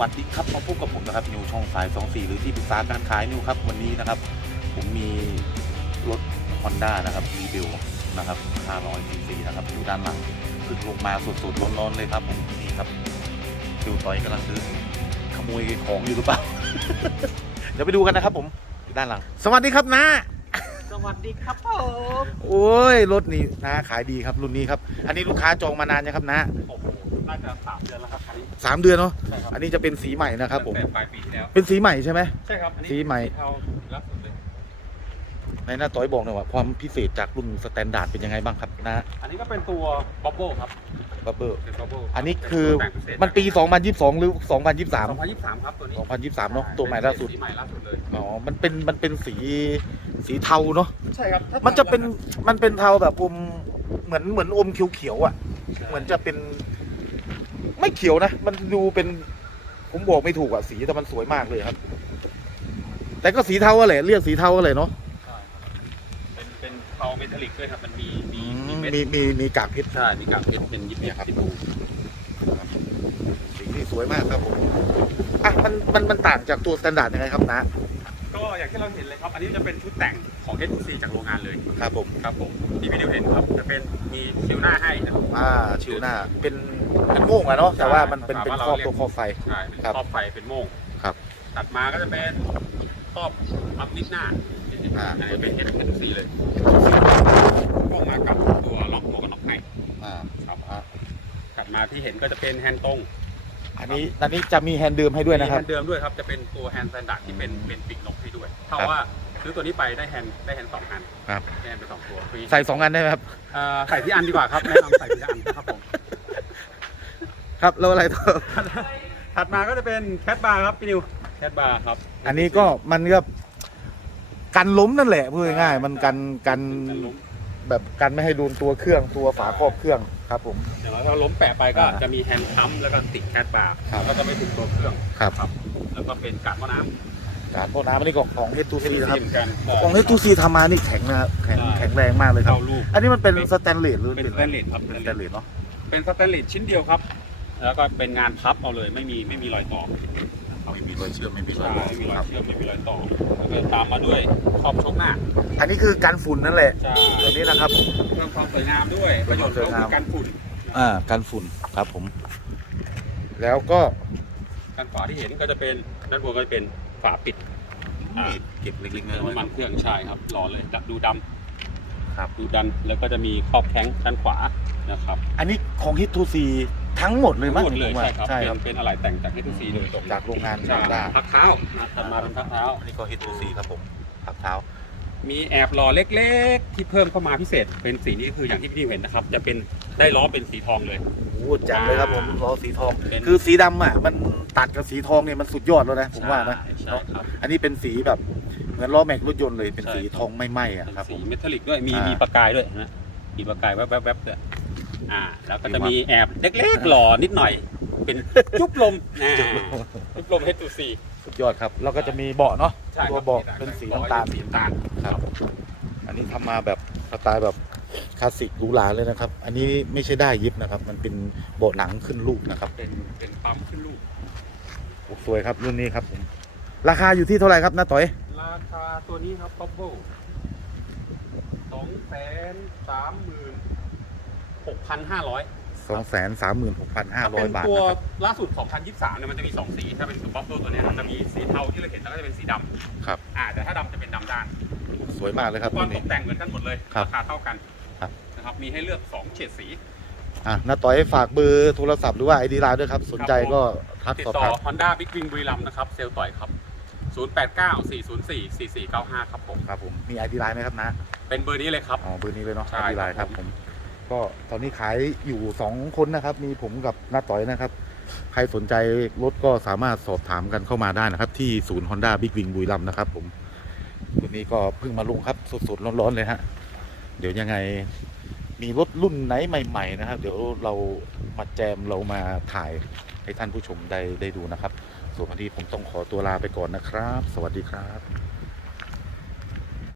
วัสดีครับมาพบกับผมนะครับนิวช่องสายสองสี่หรือที่ปรึกษาการขายนิวครับวันนี้นะครับ ผมมีรถ Honda นะครับรีวิวนะครับ 500 cc นะครับอยู่ด้านหลังขึ้นลงมาสดๆร้อนๆเลยครับผมนี่ครับคิวต่อยกำลังซื้อขโมยของอยู่หรือเปล่า เดี๋ยวไปดูกันนะครับผมอยู่ด้านหลัง สวัสดีครับนะ วัสดีครับผมโอ้ยรถนี่นะขายดีครับรุ่นนี้ครับ อันนี้ลูกค้าจองมานานยังครับนะโอ้โหน่าจะสามเดือนแล้วครับคันนี้ สามเดือนเนาะใช่ครับอันนี้จะเป็นสีใหม่นะครับผม ตั้งแต่ปลายปีที่แล้วเป็นสีใหม่ใช่ไหม ใช่ครับอันนี้สีใหม่ เทาล่าสุดเลย ในหน้าต้อยบอกหน่อยว่าความพิเศษจากรุ่นสแตนดาร์ดเป็นยังไงบ้างครับนะอันนี้ก็เป็นตัวบับเบิ้ลครับบับเบิลเป็นบับเบิ้ลอันนี้คือแต่งพิเศษมันปี 2022 หรือ 2023 2023 ครับตัวนี้ 2023 เนาะตัวใหม่ล่าสุดสีใหม่ล่าสุดเลยอ๋อมันเป็นมันเป็นสีสีเทาเนาะใช่ครับถ้ามันจะเป็นมันเป็นเทาแบบอมเหมือนเหมือนอมเขียวๆอะ เหมือนจะเป็น ไม่เขียวนะ มันดูเป็นผมบอกไม่ถูกอะสีแต่มันสวยมากเลยครับ แต่ก็สีเทาอะไรเรียกสีเทาอะไรเนาะใช่เป็น เป็นเทาเมทัลลิกด้วยครับ มันมีมีมีอืมเม็ดมีมีมีกากเพชรใช่มีกากเพชรเป็นยิบเนี่ยครับที่ดูสีที่สวยมากครับผมอะมันมันมันต่างจากตัวสแตนดาร์ดยังไงครับนะ ก็อย่างที่เราเห็นเลยครับ อันนี้จะเป็นชุดแต่งของ S2C จากโรงงานเลยครับผมครับผมที่พี่ดิวเห็นครับจะเป็นมีชิวหน้าให้นะครับอ่าชิวหน้าเป็นเป็นโม่งอะเนาะแต่ว่ามันเป็นใช่เป็นภาษาครอบบ้านเราเรียกตัวครอบไฟใช่เป็นครับครอบไฟเป็นโม่งครับ ตัดมาก็จะเป็นครอบอัพนิดหน้า อ่าอันนี้เป็นเอสเป็นสีเลยพ่วงมากับตัวล็อกหมวกกันน็อกในอ่าครับอ่าตัดมาที่เห็นก็จะเป็นแฮนด์ตรงอันนี้อันนี้จะมีแฮนด์เดิมให้ด้วยนะครับแฮนด์เดิมด้วยครับจะเป็นตัวแฮนด์สแตนดาร์ดที่เป็นเป็นปีกนกให้ด้วยเท่ากับว่าซื้อตัวนี้ไปได้แฮนด์ได้แฮนด์สองอันครับ ได้แฮนด์ไปสองตัวฟรี ใส่สองอันได้ไหมครับ เอ่อใส่ที่อันดีกว่าครับแนะนำใส่ที่อันครับผมครับแล้วอะไรต่อถัดมาก็จะเป็นแคทบาร์ครับพี่นิวแคทบาร์ครับอันนี้ก็มันก็ กันล้มนั่นแหละพูดง่ายๆมันกันกันกันล้มแบบกันไม่ให้โดนตัวเครื่องตัวฝาครอบเครื่องครับผม อย่างเราถ้าล้มแปะไปก็อ่าจะมีแฮนด์คัมแล้วก็ติดแคทบาร์ครับ แล้วก็ไม่ถึงตัวเครื่องครับครับแล้วก็เป็นการหม้อน้ำการพ่นน้ำอันนี้ก็ของ H2C นะครับเหมือนกันของ H2C ทำมานี่แข็งนะครับแข็งใช่ แข็งแรงมากเลยครับ เข้าลูก อันนี้มันเป็น สแตนเลสหรือเป็นสแตนเลสครับ เป็นสแตนเลสเนาะเป็นสแตนเลสชิ้นเดียวครับ แล้วก็เป็นงานพับเอาเลยไม่มีไม่มีรอยต่อ ไม่มีรอยเชื่อมไม่มีรใช่อยไม่มีรอยครับเชื่อมไม่มีรอยต่อแล้วก็ตามมาด้วยขอบชกหน้าอันนี้คือกันฝุ่นนั่นแหละใช่ตัวนี้นะครับ เพิ่มความสวยงามด้วยประโยชน์ก็คือการฝุ่นอ่ากันฝุ่นครับผม แล้วก็การฝาที่เห็นก็จะเป็นด้านบนก็จะเป็นฝาปิดอ่าเก็บเล็กๆเติมน้อยน้ำมันเครื่องใช่ครับหล่อเลยดูดำครับดูดันแล้วก็จะมีครอบแข้งด้านขวานะครับ อันนี้ของ H2C ทั้งหมดเลยมั้งหมดเลยผมว่าใช่ครับใช่เป็ครับนเป็นอะไรแต่งจาก H2C โดยตรงจากโรงงานใช่ Honda พักเท้านะถัดมาเป็นพักเท้า อันนี้ก็ H2C ครับผมขับเท้า มีแอบล้อเล็กๆ ที่เพิ่มเข้ามาพิเศษ เป็นสีนี้คืออย่างที่พี่ดิวเห็นนะครับ จะเป็นได้ล้อเป็นสีทองเลยโอ้แจ๋งเลยครับผมล้อสีทอง เป็น คือสีดำอะมันตัดกับสีทองเนี่ยมันสุดยอดแล้วนะผมว่านะ ใช่ใช่เนาะครับ อันนี้เป็นสีแบบเหมือนล้อแม็กรถยนต์เลยเป็นใช่ สีทองไม่ไหม้อะเป็นครับผสีม เมทัลลิกด้วย มีอ่ามี มีประกายด้วยนะมีประกายแวบๆๆด้วย อ่าแล้วก็จะดีมากมีแอบเล็กๆหล่อนิดหน่อย เป็นจุ๊บลมนะจุ๊บลม H2C สุดยอดครับ แล้วก็จะมีเบาะเนาะใช่ตัวเบาะเป็นสีน้ำตาลสีน้ำตาลครับ อันนี้ทำมาแบบสไตล์แบบคลาสสิกหรูหราเลยนะครับ อันนี้ไม่ใช่ได้ยิบนะครับ มันเป็นเบาะหนังขึ้นลูกนะครับ เป็นเป็นปั๊มขึ้นลูกโอ้สวยครับรุ่นนี้ครับผมราคาอยู่ที่เท่าไหร่ครับน้าต่อย ราคาตัวนี้ครับ Bubble สองแสนสามหมื่น หกพันห้าร้อยสองแสนสามหมื่นหกพันห้าร้อยเป็นบาทตัวนะครับล่าสุด 2023เนี่ยมันจะมี 2 สี ถ้าเป็นตัว Bubble ตัวเนี้ยมันจะมีสีเทาที่เราเห็นแล้วก็จะเป็นสีดำครับอ่าแต่ถ้าดำจะเป็นดำด้านสวยมากเลยครับก้อรุ่นนตนี้ กแต่งเหมือนกันหมดเลยครับราคาเท่ากันครับ นะครับ มีให้เลือก 2 เฉดสี อะน้าต่อยฝากเบอร์โทรศัพท์หรือว่าไอดีไลน์ด้วยครับ สนใจก็ทักติดสอบต่อ ถาม Honda Big Wing บุรีรัมย์นะครับ เซลล์ต่อยครับ 089 404 4495 ครับผม ครับผม มีไอดีไลน์ไหมครับนะ เป็นเบอร์นี้เลยครับ อ๋อเบอร์นี้เลยเนาะใช่ไอดีไลน์คครัรับบผผมม ก็ตอนนี้ขายอยู่สองคนนะครับ มีผมกับน้าต่อยนะครับ ใครสนใจรถก็สามารถสอบถามกันเข้ามาได้นะครับ ที่ศูนย์ Honda Big Wing บุรีรัมย์นะครับ ผมวันนี้ก็เพิ่งมาลงครับสดๆร้อนๆเลยฮะเดี๋ยวยังไงมีรถรุ่นไหนใหม่ ๆ นะครับ เดี๋ยวเรามาแจมเรามาถ่ายให้ท่านผู้ชมได้ได้ดูนะครับ ส่วนวันนี้ผมต้องขอตัวลาไปก่อนนะครับ สวัสดีครับ